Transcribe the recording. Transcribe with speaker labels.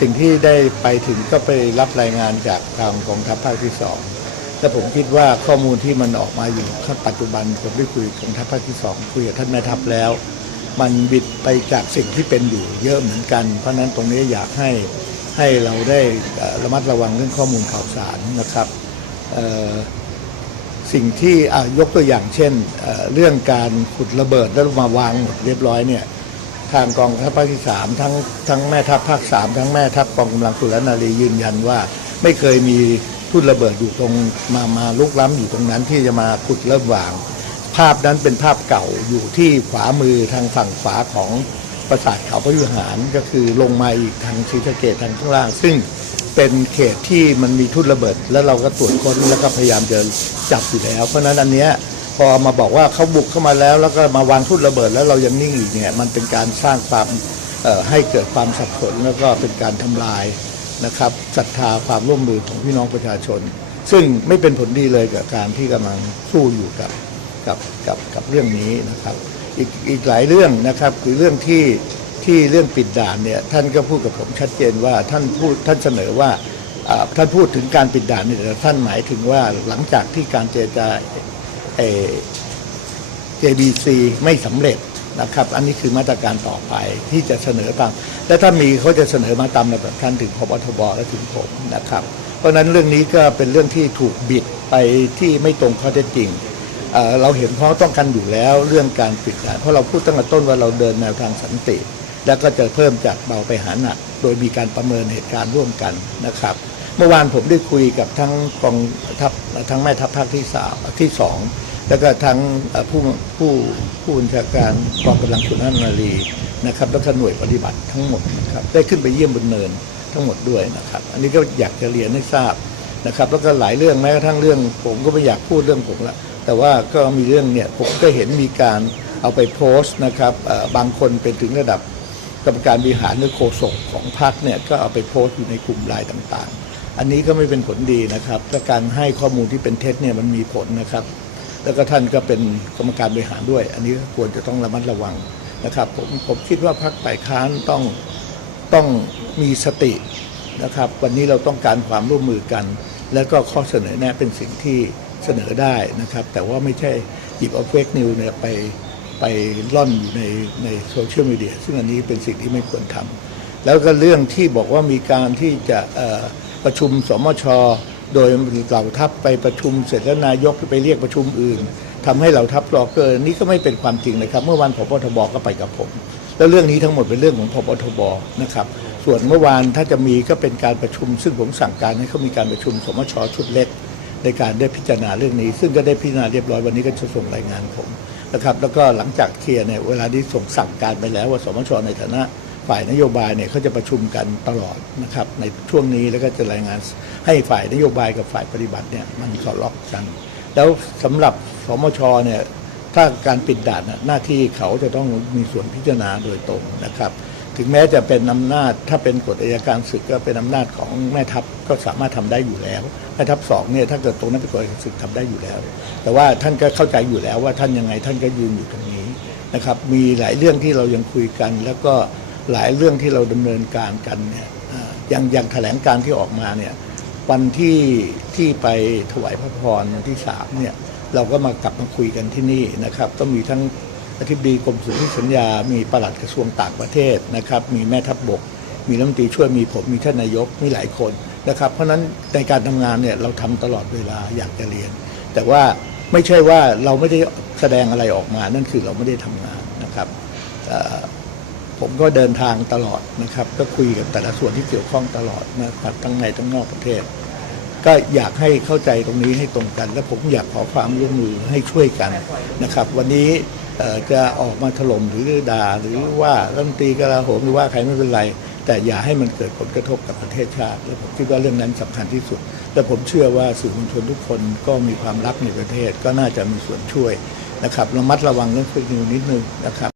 Speaker 1: สิ่งที่ได้ไปถึงก็ไปรับรายงานจากทางกองทัพภาคที่สองแต่ผมคิดว่าข้อมูลที่มันออกมาอยู่ขั้นปัจจุบันผมได้คุยกับกองทัพภาคที่สองคุยกับท่านแม่ทัพแล้ว มันบิดไปจากสิ่งที่เป็นอยู่เยอะเหมือนกัน เพราะนั้นตรงนี้อยากให้ให้เราได้ระมัดระวังเรื่องข้อมูลข่าวสารนะครับสิ่งที่ยกตัวอย่างเช่นเรื่องการขุดระเบิดแล้วมาวางหมดเรียบร้อยเนี่ย ทางกองทัพภาคที่สามทั้งทั้งแม่ทัพภาคสามทั้งแม่ทัพกองกำลังสุรนารียืนยันว่า ไม่เคยมีทุ่นระเบิดอยู่ตรงมามาลุกล้ำอยู่ตรงนั้นที่จะมาขุดเริ่มวาง ภาพนั้นเป็นภาพเก่าอยู่ที่ขวามือทางฝั่งขวาของปราสาทเขาพระยุหารก็คือลงมาอีกทางศรีสะเกดทางข้างล่าง ซึ่งเป็นเขตที่มันมีทุ่นระเบิด แล้วเราก็ตรวจค้นแล้วก็พยายามจะจับอยู่แล้ว เพราะฉะนั้นอันเนี้ย พอมาบอกว่าเขาบุกเข้ามาแล้ว แล้วก็มาวางทุ่นระเบิดแล้วเรายังนิ่งอีกเนี่ยมันเป็นการสร้างความให้เกิดความสับสนแล้วก็เป็นการทำลายนะครับศรัทธาความร่วมมือของพี่น้องประชาชน ซึ่งไม่เป็นผลดีเลยกับการที่กำลังสู้อยู่กับกับกับกับเรื่องนี้นะครับ อีกอีกหลายเรื่องนะครับคือเรื่องที่ที่เรื่องปิดด่านเนี่ยท่านก็พูดกับผมชัดเจนว่าท่านพูดท่านเสนอว่าท่านพูดถึงการปิดด่านเนี่ยแต่ท่านหมายถึงว่าหลังจากที่การเจรจา JBC ไม่สำเร็จนะครับ อันนี้คือมาตรการต่อไปที่จะเสนอตาม และถ้ามีเขาจะเสนอมาตามระดับท่านถึงพบทบและถึงผมนะครับ เพราะนั้นเรื่องนี้ก็เป็นเรื่องที่ถูกบิดไปที่ไม่ตรงข้อเท็จจริงเเราเห็นพ้องต้องกันอยู่แล้วเรื่องการปิดด่านเพราะเราพูดตั้งแต่ต้นว่าเราเดินแนวทางสันติ แล้วก็จะเพิ่มจากเบาไปหาหนัก โดยมีการประเมินเหตุการณ์ร่วมกันนะครับ เมื่อวานผมได้คุยกับทั้งกองทัพทั้งแม่ทัพภาคที่สามที่สอง แล้วก็ทั้งผู้ผู้ผู้บัญชาการกองกำลังสุนทรนารีนะครับแล้วก็หน่วยปฏิบัติทั้งหมดนะครับได้ขึ้นไปเยี่ยมบนเนินทั้งหมดด้วยนะครับ อันนี้ก็อยากจะเรียนให้ทราบนะครับ แล้วก็หลายเรื่องแม้กระทั่งเรื่อง ผมก็ไม่อยากพูดเรื่องผมละแต่ว่าก็มีเรื่องเนี่ยผมก็เห็นมีการเอาไปโพสต์นะครับบางคนเป็นถึงระดับกรรมการบริหารหรือโฆษกของพรรคเนี่ยก็เอาไปโพสต์อยู่ในกลุ่มไลน์ต่างๆ อันนี้ก็ไม่เป็นผลดีนะครับและการให้ข้อมูลที่เป็นเท็จเนี่ยมันมีผลนะครับ แล้วก็ท่านก็เป็นกรรมการบริหารด้วย อันนี้ควรจะต้องระมัดระวังนะครับผมผมคิดว่าพรรคฝ่ายค้านต้องต้องมีสตินะครับ วันนี้เราต้องการความร่วมมือกัน แล้วก็ข้อเสนอแนะเป็นสิ่งที่เสนอได้นะครับ แต่ว่าไม่ใช่หยิบเอาเฟกนิวเนี่ยไปไปล่อนอยู่ในในโซเชียลมีเดียซึ่งอันนี้เป็นสิ่งที่ไม่ควรทำแล้วก็เรื่องที่บอกว่ามีการที่จะประชุมสมช โดยเหล่าทัพไปประชุมเสร็จแล้วนายกไปเรียกประชุมอื่นทำให้เหล่าทัพรอเกินนี่ก็ไม่เป็นความจริงนะครับ เมื่อวันพบทบก็ไปกับผม แล้วเรื่องนี้ทั้งหมดเป็นเรื่องของพบทบนะครับ ส่วนเมื่อวานถ้าจะมีก็เป็นการประชุม ซึ่งผมสั่งการให้เขามีการประชุมสมชชุดเล็กในการได้พิจารณาเรื่องนี้ ซึ่งก็ได้พิจารณาเรียบร้อยวันนี้ก็จะส่งรายงานผมนะครับแล้วก็หลังจากเคลียร์เนี่ยเวลาที่ส่งสั่งการไปแล้วว่าสมชในฐานะ ฝ่ายนโยบายเนี่ยเขาจะประชุมกันตลอดนะครับ ในช่วงนี้แล้วก็จะรายงานให้ฝ่ายนโยบายกับฝ่ายปฏิบัติเนี่ยมันสอดล็อกกัน แล้วสำหรับสมชเนี่ยถ้าการปิดด่านหน้าที่เขาจะต้องมีส่วนพิจารณาโดยตรงนะครับ ถึงแม้จะเป็นอำนาจถ้าเป็นกฎอัยการศึกก็เป็นอำนาจของแม่ทัพก็สามารถทำได้อยู่แล้วแม่ทัพสองเนี่ยถ้าเกิดตรงนั้นเป็นกฎอัยการศึกทำได้อยู่แล้ว แต่ว่าท่านก็เข้าใจอยู่แล้วว่าท่านยังไงท่านก็ยืนอยู่ตรงนี้นะครับ มีหลายเรื่องที่เรายังคุยกันแล้วก็ หลายเรื่องที่เราดำเนินการกันเนี่ยอย่างอย่างแถลงการที่ออกมาเนี่ยวันที่ที่ไปถวายพระพรวันที่สามเนี่ยเราก็มากลับมาคุยกันที่นี่นะครับ ก็มีทั้งอธิบดีกรมสุนทรสัญญา มีปลัดกระทรวงต่างประเทศนะครับ มีแม่ทัพบบก มีรัฐมนตรีช่วยมีผมมีท่านนายกมีหลายคนนะครับ เพราะฉะนั้นในการทำงานเนี่ยเราทำตลอดเวลาอยากจะเรียน แต่ว่าไม่ใช่ว่าเราไม่ได้แสดงอะไรออกมา นั่นคือเราไม่ได้ทำงานนะครับ ผมก็เดินทางตลอดนะครับ ก็คุยกับแต่ละส่วนที่เกี่ยวข้องตลอดนะครับทั้งในทั้งนอกประเทศ ก็อยากให้เข้าใจตรงนี้ให้ตรงกัน และผมอยากขอความร่วมมือให้ช่วยกันนะครับ วันนี้จะออกมาถล่มหรือด่าหรือว่ารัฐมนตรีกลาโหมหรือว่าใครไม่เป็นไร แต่อย่าให้มันเกิดผลกระทบกับประเทศชาติและผมคิดว่าเรื่องนั้นสำคัญที่สุด และผมเชื่อว่าสื่อมวลชนทุกคนก็มีความรักในประเทศ ก็น่าจะมีส่วนช่วยนะครับระมัดระวังเรื่องเฟกนิวนิดนึงนะครับ